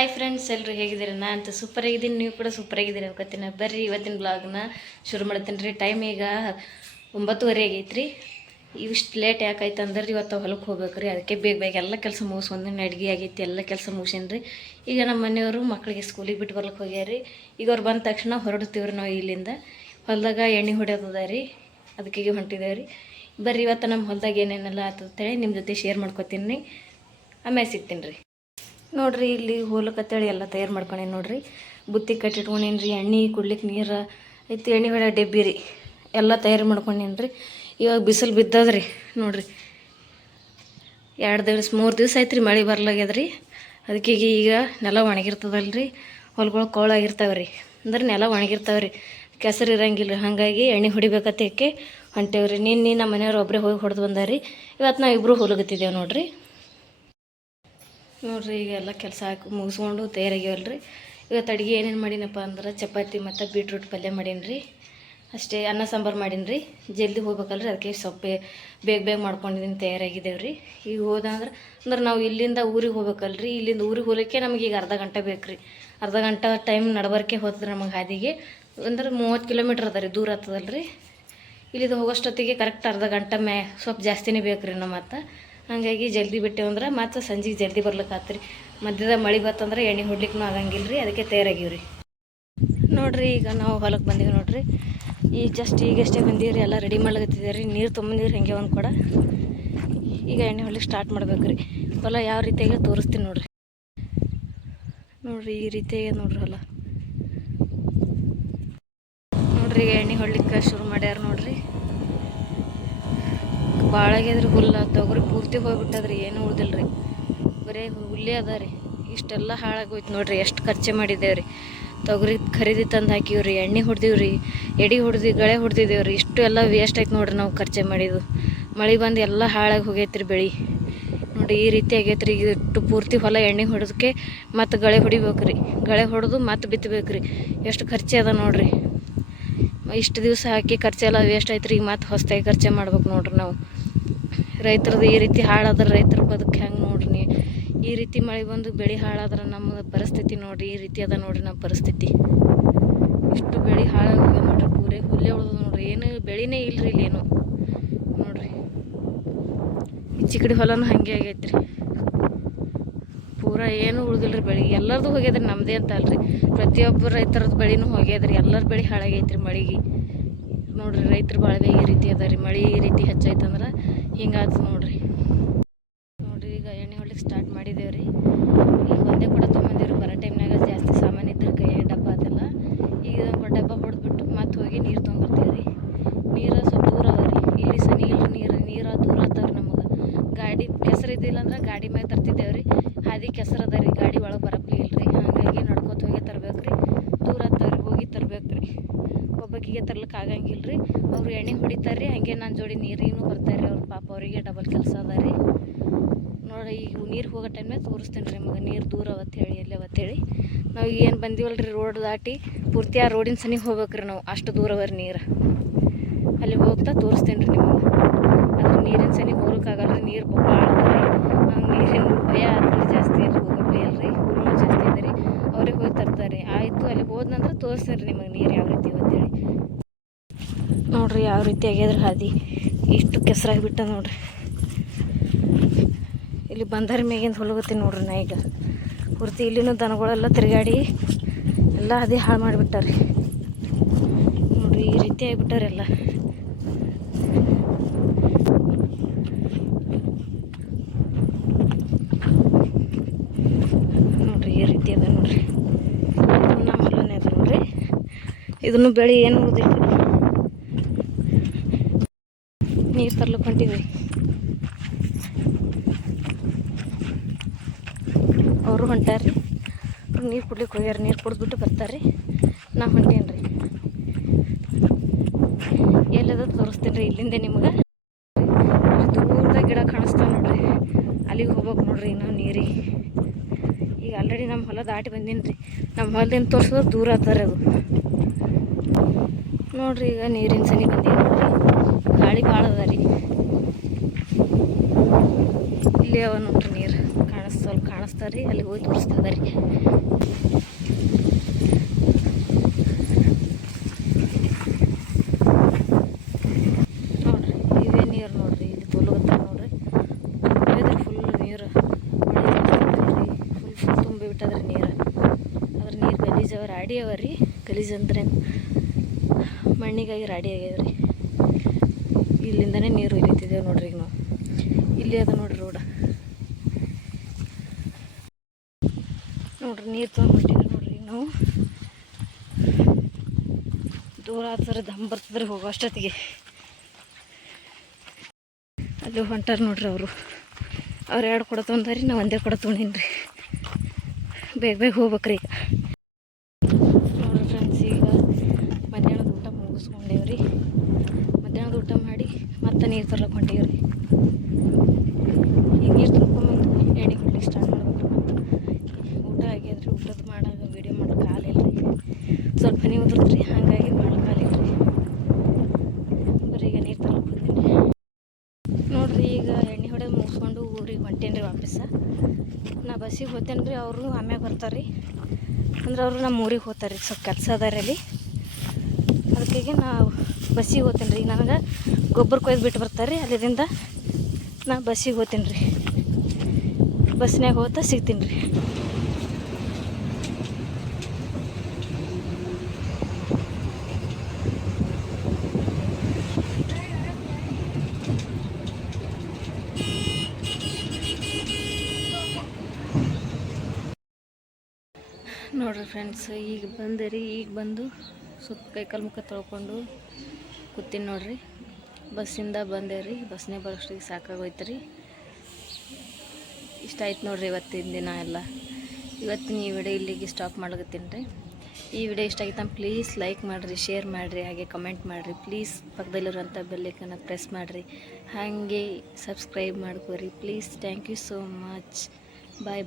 Hi friends ಎಲ್ಲರೂ ಹೇಗಿದ್ದೀರಿ? ನಾ ಅಂತ ಸೂಪರ್ ಆಗಿದ್ದೀನಿ. ನೀವು ಕೂಡ ಸೂಪರ್ ಆಗಿದ್ದೀರಿ? ಅವತ್ತಿನ ಬರ್ರಿ, ಇವತ್ತಿನ ಬ್ಲಾಗ್ನ ಶುರು ಮಾಡ್ತೀನಿ ರೀ ಟೈಮ್ ಈಗ ಒಂಬತ್ತುವರೆ ಆಗೈತ್ರಿ. ಇವಿಷ್ಟು ಲೇಟ್ ಯಾಕಾಯ್ತು ಅಂದ್ರೆ ಇವತ್ತು ಹೊಲಕ್ಕೆ ಹೋಗ್ಬೇಕು ರೀ ಅದಕ್ಕೆ ಬೇಗ ಬೇಗ ಎಲ್ಲ ಕೆಲಸ ಮುಗಿಸ್ಕೊಂಡೇನೆ ಅಡುಗೆ ಆಗೈತಿ, ಎಲ್ಲ ಕೆಲಸ ಮುಗಿಸೇನಿ ರೀ ಈಗ ನಮ್ಮ ಮನೆಯವರು ಮಕ್ಕಳಿಗೆ ಸ್ಕೂಲಿಗೆ ಬಿಟ್ಟು ಬರ್ಲಿಕ್ಕೆ ಹೋಗ್ಯಾರ ರೀ ಈಗ ಅವ್ರು ಬಂದ ತಕ್ಷಣ ಹೊರಡ್ತೀವಿ ರೀ ನಾವು ಇಲ್ಲಿಂದ. ಹೊಲದಾಗ ಎಣ್ಣೆ ಹೊಡೆಯೋದದ ರೀ ಅದಕ್ಕೆ ಹೊಂಟಿದ್ದೇವೆ ರೀ ಬರ್ರಿ, ಇವತ್ತು ನಮ್ಮ ಹೊಲದಾಗ ಏನೇನೆಲ್ಲ ಆತಂತೇಳಿ ನಿಮ್ಮ ಜೊತೆ ಶೇರ್ ಮಾಡ್ಕೊತೀನಿ. ರೀ ಆಮೇಲೆ ಸಿಗ್ತೀನಿ ರೀ. ನೋಡ್ರಿ, ಇಲ್ಲಿ ಹೋಲಕತ್ತೇಳಿ ಎಲ್ಲ ತಯಾರು ಮಾಡ್ಕೊಂಡೇನಿ ನೋಡಿರಿ. ಬುತ್ತಿ ಕಟ್ಟಿಟ್ಕೊಂಡೇನಿ ರೀ ಎಣ್ಣೆ ಕುಡ್ಲಿಕ್ಕೆ ನೀರು, ಐತಿ ಎಣ್ಣೆ ಹೊಡೆ ಡಬ್ಬಿ ರೀ. ಎಲ್ಲ ತಯಾರು ಮಾಡ್ಕೊಂಡೇನಿ ರೀ ಇವಾಗ ಬಿಸಿಲು ಬಿದ್ದದ್ರಿ, ನೋಡಿರಿ. ಎರಡು ದಿವಸ, ಮೂರು ದಿವಸ ಆಯ್ತು ರೀ ಮಳೆ ಬರ್ಲಾಗ್ಯದ ರೀ ಅದಕ್ಕೆ ಈಗ ನೆಲ ಒಣಗಿರ್ತದಲ್ಲ ರೀ ಹೊಲ್ಗಳು ಕೋಳಾಗಿರ್ತಾವೆ ರೀ ಅಂದ್ರೆ ನೆಲ ಒಣಗಿರ್ತಾವೆ ರೀ ಕೆಸರು ಇರಂಗಿಲ್ಲ ರೀ ಹಾಗಾಗಿ ಎಣ್ಣೆ ಹೊಡಿಬೇಕತ್ತೇಕೆ ಹೊಂಟೇವ್ರಿ ರೀ ನಿನ್ನೆ ನಮ್ಮ ಮನೆಯವ್ರು ಒಬ್ಬರೇ ಹೋಗಿ ಹೊಡೆದು ಬಂದಾರಿ. ಇವತ್ತು ನಾವು ಇಬ್ಬರು ಹೊಲಗತ್ತಿದ್ದೇವೆ ನೋಡ್ರಿ. ನೋಡ್ರಿ ಈಗ ಎಲ್ಲ ಕೆಲಸ ಹಾಕಿ ಮುಗಿಸ್ಕೊಂಡು ರೀ ಇವತ್ತು ಅಡುಗೆ ಏನೇನು ಮಾಡೀನಪ್ಪ ಅಂದ್ರೆ ಚಪಾತಿ ಮತ್ತು ಬೀಟ್ರೂಟ್ ಪಲ್ಯ ಮಾಡೀನಿ ರೀ ಅಷ್ಟೇ ಅನ್ನ ಸಾಂಬಾರು ಮಾಡೀನಿ ರೀ ಜಲ್ದಿ ಹೋಗ್ಬೇಕಲ್ರಿ, ಅದಕ್ಕೆ ಸೊಪ್ಪೆ ಬೇಗ ಬೇಗ ಮಾಡ್ಕೊಂಡಿದ್ದೀನಿ ತಯಾರಾಗಿದ್ದೇವೆ ರೀ ಈಗ ಹೋದಂದ್ರೆ, ಅಂದ್ರೆ ನಾವು ಇಲ್ಲಿಂದ ಊರಿಗೆ ಹೋಗ್ಬೇಕಲ್ರಿ. ಇಲ್ಲಿಂದ ಊರಿಗೆ ಹೋಗ್ಲಿಕ್ಕೆ ನಮಗೆ ಈಗ ಅರ್ಧ ಗಂಟೆ ಬೇಕು ರೀ ಅರ್ಧ ಗಂಟೆ ಟೈಮ್ ನಡ್ಬರ್ಕೆ ಹೋದ್ರೆ ನಮಗೆ ಹಾದಿಗೆ. ಅಂದ್ರೆ ಮೂವತ್ತು ಕಿಲೋಮೀಟ್ರ್ ಅದ ರೀ, ದೂರ ಆಗ್ತದಲ್ಲ ರೀ ಇಲ್ಲಿಂದ ಹೋಗೋಷ್ಟೊತ್ತಿಗೆ ಕರೆಕ್ಟ್ ಅರ್ಧ ಗಂಟೆ ಮ್ಯಾ ಸ್ವಲ್ಪ ಜಾಸ್ತಿನೇ ಬೇಕು ರೀ ನಮ್ಮ ಮತ್ತು ಹಾಗಾಗಿ ಜಲ್ದಿ ಬಿಟ್ಟೇವಂದ್ರೆ ಮತ್ತು ಸಂಜೆಗೆ ಜಲ್ದಿ ಬರ್ಲಿಕ್ಕೆ ರೀ ಮಧ್ಯದ ಮಳೆ ಬತ್ತಂದ್ರೆ ಎಣ್ಣೆ ಹೊಡ್ಲಿಕ್ಕೂ ಆಗಂಗಿಲ್ಲ ರೀ ಅದಕ್ಕೆ ತಯಾರಾಗಿವ್ರಿ ನೋಡ್ರಿ ಈಗ ನಾವು ಹೊಲಕ್ಕೆ ಬಂದೀವಿ ನೋಡಿರಿ. ಈ ಜಸ್ಟ್ ಈಗಷ್ಟೇ ಬಂದೀವಿ ಎಲ್ಲ ರೆಡಿ ಮಾಡ್ಲಕತ್ತಿದ್ದೀವಿ ರೀ ನೀರು ತೊಗೊಂಬಂದಿವ್ರಿ ಹಂಗೆ ಒಂದು ಕೂಡ. ಈಗ ಎಣ್ಣೆ ಹೊಡ್ಲಿಕ್ಕೆ ಸ್ಟಾರ್ಟ್ ಮಾಡ್ಬೇಕು ರೀ ಹೊಲ ಯಾವ ರೀತಿಯಾಗಿ ತೋರಿಸ್ತೀನಿ ನೋಡಿರಿ. ನೋಡಿರಿ ಈ ರೀತಿಯಾಗಿ ನೋಡ್ರಿ ಹೊಲ. ನೋಡ್ರಿ ಈಗ ಎಣ್ಣೆ ಹೊಡ್ಲಿಕ್ಕೆ ಶುರು ಮಾಡ್ಯಾರ ನೋಡ್ರಿ. ಭಾಳ ಆಗ್ಯದ್ರಿ ಹುಲ್ಲ ತೊಗರಿ ಪೂರ್ತಿ ಹೋಗ್ಬಿಟ್ಟದ್ರಿ, ಏನು ಉಳ್ದಿಲ್ರಿ. ಬರೇ ಹುಲ್ಲೇ ಅದ ರೀ ಇಷ್ಟೆಲ್ಲ ಹಾಳಾಗೋಯ್ತು ನೋಡ್ರಿ, ಎಷ್ಟು ಖರ್ಚು ಮಾಡಿದ್ದೇವೆ ರೀ ತೊಗರಿ ಖರೀದಿ ತಂದು ಹಾಕಿವ್ರಿ, ಎಣ್ಣೆ ಹೊಡೆದಿವ್ರಿ ರೀ ಎಡೆ ಹೊಡೆದು, ಗಳೆ ಹೊಡೆದಿದ್ದೇವ್ರಿ. ರೀ ಇಷ್ಟು ಎಲ್ಲ ವೇಸ್ಟ್ ಆಯ್ತು ನೋಡ್ರಿ ನಾವು ಖರ್ಚು ಮಾಡಿದ್ದು. ಮಳೆ ಬಂದು ಎಲ್ಲ ಹಾಳಾಗಿ ಹೋಗೈತ್ರಿ ಬೆಳೆ. ನೋಡಿ ಈ ರೀತಿ ಆಗೈತೆ ರೀ ಇಟ್ಟು ಪೂರ್ತಿ ಹೊಲ ಎಣ್ಣೆ ಹೊಡೆದಕ್ಕೆ ಮತ್ತು ಗಳೆ ಹೊಡಿಬೇಕು ರೀ ಗಳೆ ಹೊಡೆದು ಮತ್ತು ಬಿತ್ತಬೇಕು ರೀ ಎಷ್ಟು ಖರ್ಚೆ ಅದ ನೋಡ್ರಿ. ಇಷ್ಟು ದಿವಸ ಹಾಕಿ ಖರ್ಚೆಲ್ಲ ವೇಸ್ಟ್ ಆಯ್ತು ರೀ ಈಗ ಮತ್ತೆ ಹೊಸ್ದಾಗಿ ಖರ್ಚು ಮಾಡ್ಬೇಕು ನೋಡ್ರಿ ನಾವು. ರೈತರದ್ದು ಈ ರೀತಿ ಹಾಳಾದ್ರೆ ರೈತರ ಬದುಕು ಹೆಂಗೆ ನೋಡ್ರಿ ಈ ರೀತಿ ಮಳೆ ಬಂದು ಬೆಳೆ ಹಾಳಾದ್ರೆ ನಮ್ಮ ಪರಿಸ್ಥಿತಿ ನೋಡಿರಿ, ಈ ರೀತಿ ಅದ ನೋಡ್ರಿ ನಮ್ಮ ಪರಿಸ್ಥಿತಿ. ಇಷ್ಟು ಬೆಳೆ ಹಾಳಾಗಿ ನೋಡಿರಿ, ಪೂರೇ ಹುಲ್ಲೇ ಉಳ್ದು ನೋಡ್ರಿ, ಏನು ಬೆಳೆನೇ ಇಲ್ರಿ ಇಲ್ಲೇನು ನೋಡ್ರಿ ಈಚೆ ಕಡೆ ಹೊಲನೂ ಹಾಗೆ ಆಗೈತ್ರಿ. ಪೂರ ಏನು ಉಳ್ದಿಲ್ರಿ ಬೆಳೆ, ಎಲ್ಲರದು ಹೋಗ್ಯದ್ರಿ ನಮ್ಮದೇ ಅಂತ ಅಲ್ರಿ. ಪ್ರತಿಯೊಬ್ಬ ರೈತರದ್ದು ಬೆಳೆನೂ ಹೋಗ್ಯದ್ರಿ, ಎಲ್ಲರ ಬೆಳೆ ಹಾಳಾಗೈತ್ರಿ ಮಳೆಗೆ. ನೋಡ್ರಿ ರೈತರು ಬಾಳ್ವೆ ಈ ರೀತಿ ಅದ ರೀ, ಮಳೆ ಈ ರೀತಿ ಹೆಚ್ಚಾಯ್ತಂದ್ರೆ ಹಿಂಗಾಯ್ತು ನೋಡ್ರಿ. ನೋಡ್ರಿ, ಈಗ ಎಣ್ಣೆ ಹೊಡ್ಲಿಕ್ಕೆ ಸ್ಟಾರ್ಟ್ ಮಾಡಿದ್ದೇವೆ ರೀ ಈಗ ಒಂದೇ ಕೂಡ ತೊಗೊಂಬಂದಿವ್ರಿ, ಬರೋ ಟೈಮ್ನಾಗ ಜಾಸ್ತಿ ಸಾಮಾನು ಇದ್ರೆ ಕೈ ಡಬ್ಬ ಅದೆಲ್ಲ. ಈಗ ಒಂದು ಡಬ್ಬ ಹೊಡೆದ್ಬಿಟ್ಟು ಮತ್ತೆ ಹೋಗಿ ನೀರು ತೊಗೊಂಬರ್ತೀವಿ ರೀ ನೀರು ಸ್ವಲ್ಪ ದೂರ ಅವ ರೀ. ಇಲ್ಲಿ ಸನಿ ಇಲ್ಲ ನೀರು ನೀರು ದೂರ ಆತವ್ರಿ ನಮಗೆ. ಗಾಡಿ ಕೆಸರು ಇದ್ದಿಲ್ಲ ಅಂದ್ರೆ ಗಾಡಿ ಮೇಲೆ ತರ್ತಿದ್ದೇವೆ ರೀ ಹಾದಿ ಕೆಸರು ಅದ ರೀ, ಗಾಡಿ ಒಳಗೆ ಬರಪ್ಲಿ ಇಲ್ಲ ರೀ ಹಾಗಾಗಿ ನಡ್ಕೊತ ಹೋಗಿ ತರ್ಬೇಕು ರೀ ದೂರ ಆಗ್ತಾವ್ರಿ ಹೋಗಿ ತರ್ಬೇಕು ರೀ ಒಬ್ಬಾಕಿಗೆ ತರ್ಲಿಕ್ಕೆ ಆಗಂಗಿಲ್ಲ ರೀ ಅವ್ರು ಎಣ್ಣೆ ಹೊಡಿತಾರೆ ರೀ ಹಾಗೆ ನನ್ನ ಜೋಡಿ ನೀರಿನೂ ಬರ್ತಾರೆ ಅವ್ರ ಅವರಿಗೆ ಡಬಲ್ ಕೆಲಸ ಅದ ರೀ. ನೋಡಿ ಈಗ ನೀರು ಹೋಗೋ ಟೈಮ್ನಾಗ ತೋರಿಸ್ತೀನಿ ರೀ ನಿಮಗೆ. ನೀರು ದೂರ ಅವತ್ತು ಹೇಳಿ, ಎಲ್ಲಿ ಅವತ್ತು ಹೇಳಿ. ನಾವು ಏನು ಬಂದೀವಲ್ಲ ರೀ ರೋಡ್ ದಾಟಿ, ಪೂರ್ತಿ ಆ ರೋಡಿನ ಸನಿಹ ಹೋಗ್ಬೇಕು ರೀ ನಾವು. ಅಷ್ಟು ದೂರ ಅವ ರೀ ನೀರು. ಅಲ್ಲಿ ಹೋಗ್ತಾ ತೋರಿಸ್ತೇನೆ ರೀ ನಿಮಗೆ. ಅದ್ರ ನೀರಿನ ಸನಿಗೆ ಹೋಗೋಕ್ಕಾಗಲ್ಲ ರೀ ನೀರು ಭಾಳ ಹಂಗೆ ನೀರಿನ ಭಯ ಅದ್ರ ಜಾಸ್ತಿ ಅಲ್ಲಿ ಹೋಗಪ್ಲಿ ಅಲ್ರಿ. ಜಾಸ್ತಿ ಅದ ರೀ. ಅವ್ರಿಗೆ ಹೋಗಿ ತರ್ತಾರೆ ಆಯಿತು ಅಲ್ಲಿ ಹೋದ ನಂತರ ತೋರಿಸ್ತೇನೆ ರೀ ನಿಮಗೆ ನೀರು ಯಾವ ರೀತಿ ಇವತ್ತೇಳಿ ನೋಡಿರಿ ಯಾವ ರೀತಿ ಆಗ್ಯದ್ರಿ ಹಾದಿ. ಇಷ್ಟು ಕೆಸರಾಗಿಬಿಟ್ಟ ನೋಡ್ರಿ. ಇಲ್ಲಿ ಬಂದರ ಮೇಗಿಂದ ಹೊಲಗತ್ತೀನಿ ನೋಡ್ರಿ ನಾ ಈಗ. ಪೂರ್ತಿ ಇಲ್ಲಿನೂ ದನಗಳೆಲ್ಲ ತಿರುಗಾಡಿ ಎಲ್ಲ ಅದೇ ಹಾಳು ಮಾಡಿಬಿಟ್ಟಾರೆ ನೋಡ್ರಿ ಈ ರೀತಿ ಆಗಿಬಿಟ್ಟಾರೆ ಎಲ್ಲ. ನೋಡ್ರಿ ಈ ರೀತಿ ಅದ ನೋಡ್ರಿ. ನಮ್ಮ ಹೊಲನೇ ಅದ ನೋಡ್ರಿ. ಇದನ್ನು ಬೆಳೆ ಏನು ಉಳಿದಿಲ್ಲ ನೀರು ತರ್ಲಿಕ್ಕೆ ಹೊಂಟೀವಿ. ಅವರು ಹೊಂಟಾರ್ರಿ. ನೀರು ಕುಡ್ಲಿಕ್ಕೆ ಹೋಗ್ಯಾರ, ನೀರು ಕುಡಿದ್ಬಿಟ್ಟು ಬರ್ತಾರೆ ನಾ ಹೊಂಟೇನಿ ರೀ ಎಲ್ಲದ ತೋರಿಸ್ತೀನಿ ರೀ ಇಲ್ಲಿಂದ ನಿಮ್ಗೆ. ದೂರದಾಗ ಗಿಡ ಕಾಣಿಸ್ತಾವ ನೋಡ್ರಿ. ಅಲ್ಲಿಗೆ ಹೋಗ್ಬೇಕು ನೋಡ್ರಿ ನಾವು ನೀರಿಗೆ ಈಗ ಆಲ್ರೆಡಿ ನಮ್ಮ ಹೊಲ ದಾಟಿ ಬಂದೀನಿ ರೀ ನಮ್ಮ ಹೊಲದಿಂದ ತೋರಿಸಿದ್ರೆ ದೂರ ಆತಾರೆ ಅದು. ನೋಡ್ರಿ ಈಗ ನೀರಿನ ಸನಿ ಬಂದಿದೆ ನೋಡ್ರಿ. ಗಾಳಿ ಭಾಳ ಅದ ರೀ. ಇಲ್ಲಿ ಅವ ನೋಡ್ರಿ ನೀರು. ಕಾಣಿಸ್ ಸ್ವಲ್ಪ ಕಾಣಿಸ್ ಕಾಣಿಸ್ತಾರೆ ಅಲ್ಲಿ ಹೋಗಿ ತೋರಿಸ್ತದ ರೀ ನೋಡ್ರಿ ಇವೇ ನೀರು ನೋಡ್ರಿ. ಇಲ್ಲಿ ತೋಲುಗತ್ತ ನೋಡ್ರಿ. ವೆದರ್ ಫುಲ್ ನೀರು. ಫುಲ್ ಫುಲ್ ತುಂಬಿ ಬಿಟ್ಟದ್ರಿ ನೀರು. ಅದ್ರ ನೀರು ಗಲೀಜ್ ಅವ, ರಾಡಿ ಅವ ರೀ. ಗಲೀಜ್ ಅಂದ್ರೆ ಮಣ್ಣಿಗಾಗಿ ರಾಡಿ ರೀ ಇಲ್ಲಿಂದನೇ ನೀರು ಇಳಿತಿದ್ದೇವೆ ನೋಡ್ರಿ ಈಗ ನಾವು. ಇಲ್ಲಿ ಅದ ನೋಡ್ರಿ ರೋಡ. ನೋಡ್ರಿ ನೀರು ತೊಗೊಂಡ್ಬಿಟ್ಟಿವ್ರಿ ನೋಡ್ರಿ ಈಗ ನಾವು. ದೂರ ಆದ್ರೆ ದಮ್ ಬರ್ತದ್ರಿ ಹೋಗೋ ಅಷ್ಟೊತ್ತಿಗೆ. ಅಲ್ಲಿ ಹೊಂಟಾರ ನೋಡ್ರಿ ಅವರು. ಅವ್ರು ಎರಡು ಕೊಡ ತೊಗೊಂಡ್ರಿ, ನಾವು ಒಂದೇ ಕೊಡ ತೊಗೊಂಡೀನಿ ಬೇಗ ಬೇಗ ಹೋಗ್ಬೇಕ್ರಿ ಈಗ ನೋಡ್ರಿ ಫ್ರೆಂಡ್ಸ್ ಈಗ ಮಧ್ಯಾಹ್ನದ ಊಟ ಮುಗಿಸ್ಕೊಂಡೇವ್ರಿ ಮಧ್ಯಾಹ್ನದ ಊಟ ಮಾಡಿ ಮತ್ತೆ ನೀರು ತರ್ಲಕ್ಕೆ ರೀ ಈಗ ನೀರು ತುಂಬ್ಕೊಂಬಂದು ಎಣ್ಣೆ ಕೊಡ್ಲಿಕ್ಕೆ ಸ್ಟಾರ್ಟ್ ಮಾಡ್ಬೇಕು. ಊಟ ಆಗ್ಯದ್ರಿ ಊಟದ ಮಾಡಾಗ ವೀಡಿಯೋ ಮಾಡೋಕೆ ಕಾಲಿಲ್ಲ ರೀ ಸ್ವಲ್ಪ ನೀವು ಉದುರ್ತ್ರಿ, ಹಾಗಾಗಿ ಮಾಡೋಕೆ ಕಾಲಿಲ್ಲ ರೀ ಬರೀ ಈಗ ನೀರು ತರ್ಲಕ್ಕೆ ಹೋಗ್ತೀನಿ ನೋಡ್ರಿ, ಈಗ ಎಣ್ಣೆ ಹೊಡೆದು ಮುಗಿಸ್ಕೊಂಡು ಊರಿಗೆ ಹೊಂಟೇನಿ ರೀ ವಾಪಸ್. ನಾ ಬಸ್ಸಿಗೆ ಹೋಗ್ತೇನೆ ರೀ ಅವರು ಆಮ್ಯಾಗ ಬರ್ತಾರೆ ರೀ ಅಂದ್ರೆ ಅವರು ನಮ್ಮ ಊರಿಗೆ ಹೋಗ್ತಾರೆ ರೀ ಸ್ವಲ್ಪ ಕೆಲಸ ಅದಾರ ಅಲ್ಲಿ. ಅದಕ್ಕಾಗಿ ನಾವು ಬಸ್ಸಿಗೆ ಹೋಗ್ತೀನಿ ರೀ. ನನಗೆ ಗೊಬ್ಬರ ಕೊಯ್ದು ಬಿಟ್ಟು ಬರ್ತಾರೆ ರೀ. ಅಲ್ಲಿಂದ ನಾ ಬಸ್ಸಿಗೆ ಹೋಗ್ತೀನಿ ರೀ. ಬಸ್ನಾಗ ಹೋಗ್ತಾ ಸಿಗ್ತೀನಿ ರೀ. ನೋಡ್ರಿ ಫ್ರೆಂಡ್ಸ್ ಈಗ ಬಂದೆ ರೀ. ಈಗ ಬಂದು ಸ್ವಲ್ಪ ಕೈಕಾಲು ಮುಖ ತೊಳ್ಕೊಂಡು ಕೂತೀನಿ ನೋಡ್ರಿ. ಬಸ್ಸಿಂದ ಬಂದೆ ರೀ. ಬಸ್ನೇ ಬರೋಷ್ಟಿಗೆ ಸಾಕಾಗೋಯ್ತು ರೀ ಇಷ್ಟ ಆಯ್ತು ನೋಡ್ರಿ ಇವತ್ತಿನ ದಿನ ಎಲ್ಲ. ಇವತ್ತಿನ ಈ ವಿಡಿಯೋ ಇಲ್ಲಿಗೆ ಸ್ಟಾಪ್ ಮಾಡ್ಲತ್ತೀನಿ ರೀ. ಈ ವಿಡಿಯೋ ಇಷ್ಟ ಆಗಿತ್ತು ಪ್ಲೀಸ್ ಲೈಕ್ ಮಾಡಿರಿ ಶೇರ್ ಮಾಡಿರಿ, ಹಾಗೆ ಕಮೆಂಟ್ ಮಾಡಿರಿ. ಪ್ಲೀಸ್ ಪಕ್ಕದಲ್ಲಿರುವಂಥ ಬೆಲ್ಲೈಕನ್ನ ಪ್ರೆಸ್ ಮಾಡಿರಿ. ಹಾಗೆ subscribe ಮಾಡ್ಕೋರಿ. Please thank you so much bye